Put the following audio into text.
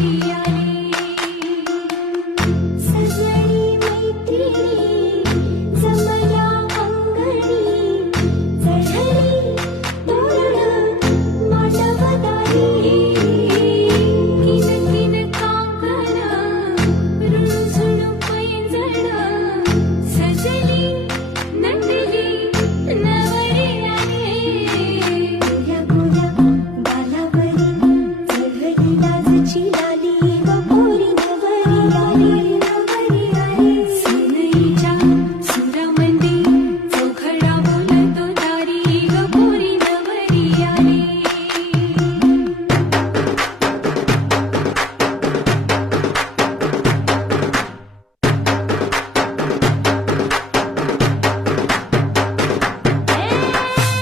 día.